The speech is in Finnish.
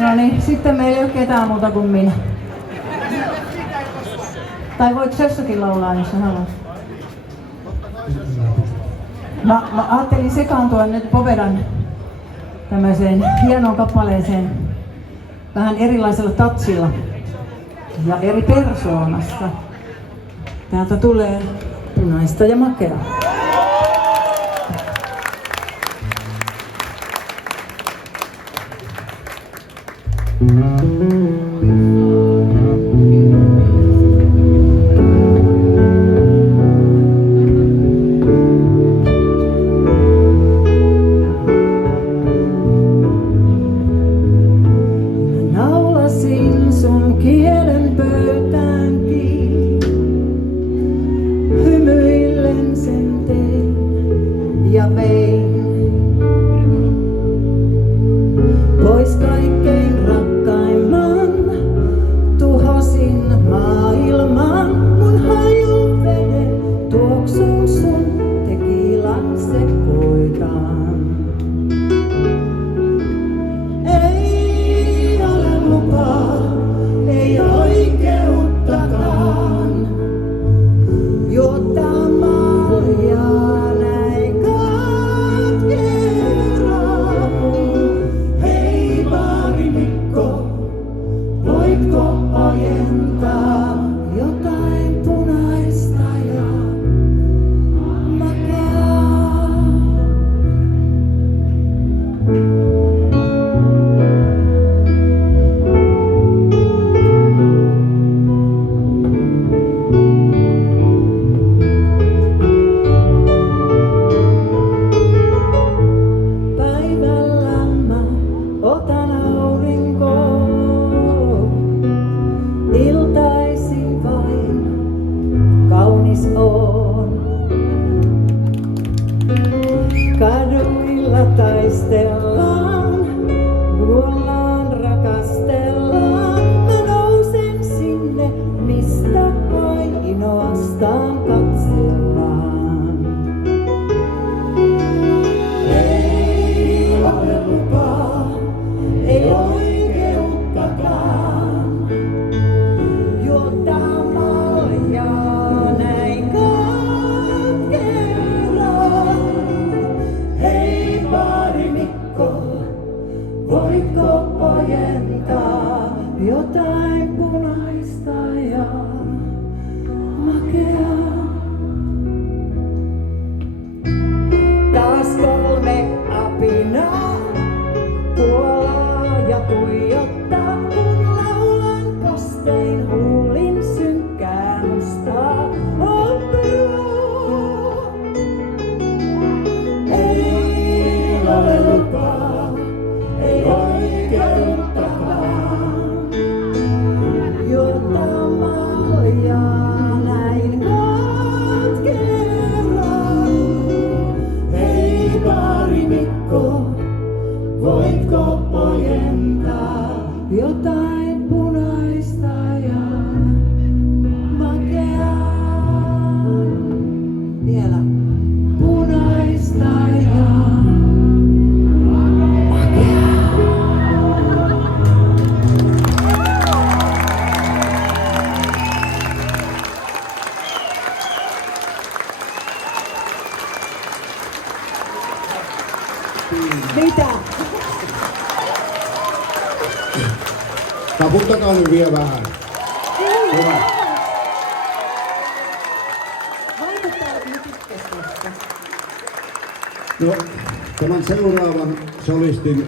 No niin, sitten meillä ei ole ketään muuta kuin minä. Tai voit Sössäkin laulaa, jos sä haluat. Mä ajattelin sekaantua nyt Povedan tämmöiseen hienoon kappaleeseen vähän erilaisella tatsilla ja eri persoonassa. Täältä tulee Punaista ja makeaa. Naulasin sun kielen pöytäänkin, hymyillen sen tein ja vein pois kaikkein rakkaimman, tuhosin maailman, mun hajuveden tuoksun sun tekilan sekoitan. Ei ole lupaa, ei oikeuttakaan juottaa maljaa näin katkeraa. Hei baari Mikko, voitko ojentaa jotain punaista ja makeaa? Päivällä mä otan aurinkoa, iltaisin vain kaunis oon. Kaduilla taistellaan, luollaan rakastellaan. Mä nousen sinne, mistä ainoastaan katsellaan. Ei ole lupaa, ei oikeuttakaan juottaa maljaa näin katkeraa. Hei baari Mikko, voitko ojentaa jotain punaista ja makeaa? Taas 3 apinaa puolaa ja tuijottaa, kun laulan kostein huulin synkkää mustaa operaa. Ei ole lupaa, ei oikeuttakaan juottaa maljaa näin katkeraa. Hei baari Mikko, voitko ojentaa jotain punaista ja makeaa? Vielä. Punaista ja makeaa. Mitä? Taputtakaa nyt vielä vähän. Hyvä. No, tämän seuraavan solistin